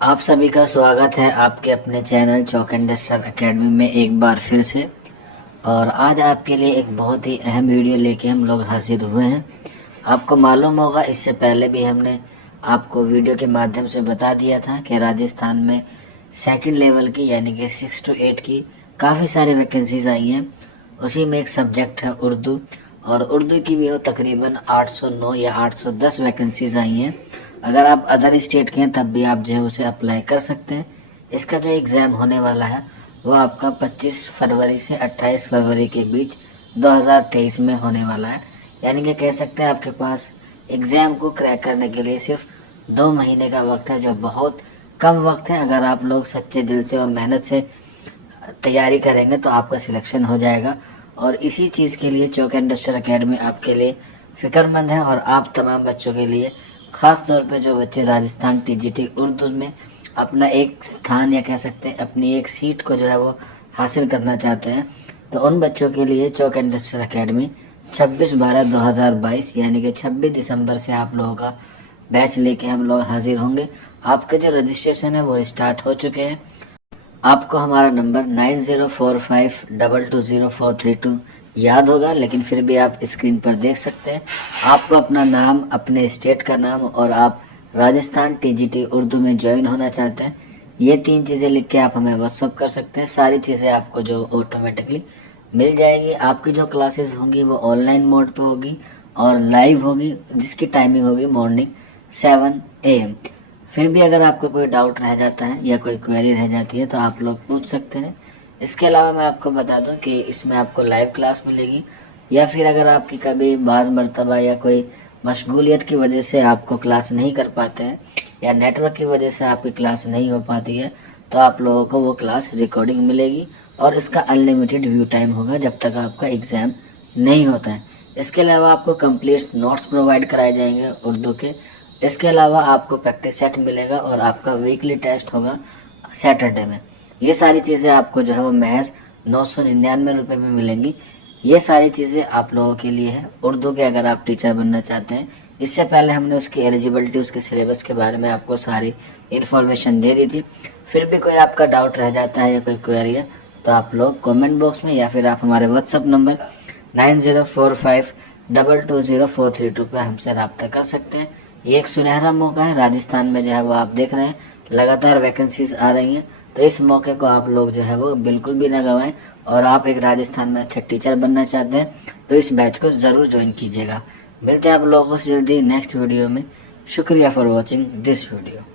आप सभी का स्वागत है आपके अपने channel chalk and duster academy में एक बार फिर से। और आज आपके लिए एक बहुत ही अहम वीडियो लेके हम लोग हाजिर हुए हैं। आपको मालूम होगा, इससे पहले भी हमने आपको वीडियो के माध्यम से बता दिया था कि राजस्थान में सेकंड लेवल की यानी कि 6 to 8 की काफ़ी सारी वैकेंसीज आई हैं। उसी में एक सब्जेक्ट है उर्दू, और उर्दू की भी वो तकरीबन 809 या 810 वैकेंसीज आई हैं। अगर आप अदर स्टेट के हैं तब भी आप जो है उसे अप्लाई कर सकते हैं। इसका जो एग्ज़ाम होने वाला है वो आपका 25 फरवरी से 28 फरवरी के बीच 2023 में होने वाला है। यानी कि कह सकते हैं आपके पास एग्ज़ाम को क्रैक करने के लिए सिर्फ 2 महीने का वक्त है, जो बहुत कम वक्त है। अगर आप लोग सच्चे दिल से और मेहनत से तैयारी करेंगे तो आपका सिलेक्शन हो जाएगा। और इसी चीज़ के लिए चॉक एंड डस्टर एकेडमी आपके लिए फ़िक्रमंद है, और आप तमाम बच्चों के लिए ख़ास तौर पे जो बच्चे राजस्थान टीजीटी उर्दू में अपना एक स्थान या कह सकते हैं अपनी एक सीट को जो है वो हासिल करना चाहते हैं, तो उन बच्चों के लिए चॉक एंड डस्टर एकेडमी 26/12/2022 यानी कि 26 दिसंबर से आप लोगों का बैच लेके हम लोग हाजिर होंगे। आपके जो रजिस्ट्रेशन है वो स्टार्ट हो चुके हैं। आपको हमारा नंबर 9045220432 याद होगा, लेकिन फिर भी आप स्क्रीन पर देख सकते हैं। आपको अपना नाम, अपने स्टेट का नाम, और आप राजस्थान टीजीटी उर्दू में ज्वाइन होना चाहते हैं, ये 3 चीज़ें लिख के आप हमें व्हाट्सअप कर सकते हैं। सारी चीज़ें आपको जो ऑटोमेटिकली मिल जाएगी। आपकी जो क्लासेस होंगी वो ऑनलाइन मोड पे होगी और लाइव होगी, जिसकी टाइमिंग होगी मॉर्निंग 7 AM। फिर भी अगर आपको कोई डाउट रह जाता है या कोई क्वेरी रह जाती है तो आप लोग पूछ सकते हैं। इसके अलावा मैं आपको बता दूं कि इसमें आपको लाइव क्लास मिलेगी, या फिर अगर आपकी कभी बाज़ मर्तबा या कोई मशगूलियत की वजह से आपको क्लास नहीं कर पाते हैं या नेटवर्क की वजह से आपकी क्लास नहीं हो पाती है, तो आप लोगों को वो क्लास रिकॉर्डिंग मिलेगी, और इसका अनलिमिटेड व्यू टाइम होगा जब तक आपका एग्ज़ाम नहीं होता है। इसके अलावा आपको कंप्लीट नोट्स प्रोवाइड कराए जाएंगे उर्दू के। इसके अलावा आपको प्रैक्टिस सेट मिलेगा और आपका वीकली टेस्ट होगा सैटरडे में। ये सारी चीज़ें आपको जो है वो महज 999 रुपये में मिलेंगी। ये सारी चीज़ें आप लोगों के लिए है उर्दू के, अगर आप टीचर बनना चाहते हैं। इससे पहले हमने उसकी एलिजिबिलिटी, उसके सिलेबस के बारे में आपको सारी इन्फॉर्मेशन दे दी थी। फिर भी कोई आपका डाउट रह जाता है या कोई क्वेरी है तो आप लोग कमेंट बॉक्स में या फिर आप हमारे व्हाट्सअप नंबर 9045220432 पर हमसे रब्ता कर सकते हैं। ये एक सुनहरा मौका है। राजस्थान में जो है वो आप देख रहे हैं लगातार वैकेंसीज आ रही हैं, तो इस मौके को आप लोग जो है वो बिल्कुल भी ना गंवाएं। और आप एक राजस्थान में अच्छा टीचर बनना चाहते हैं तो इस बैच को ज़रूर ज्वाइन कीजिएगा। मिलते हैं आप लोगों से जल्दी नेक्स्ट वीडियो में। शुक्रिया फॉर वॉचिंग दिस वीडियो।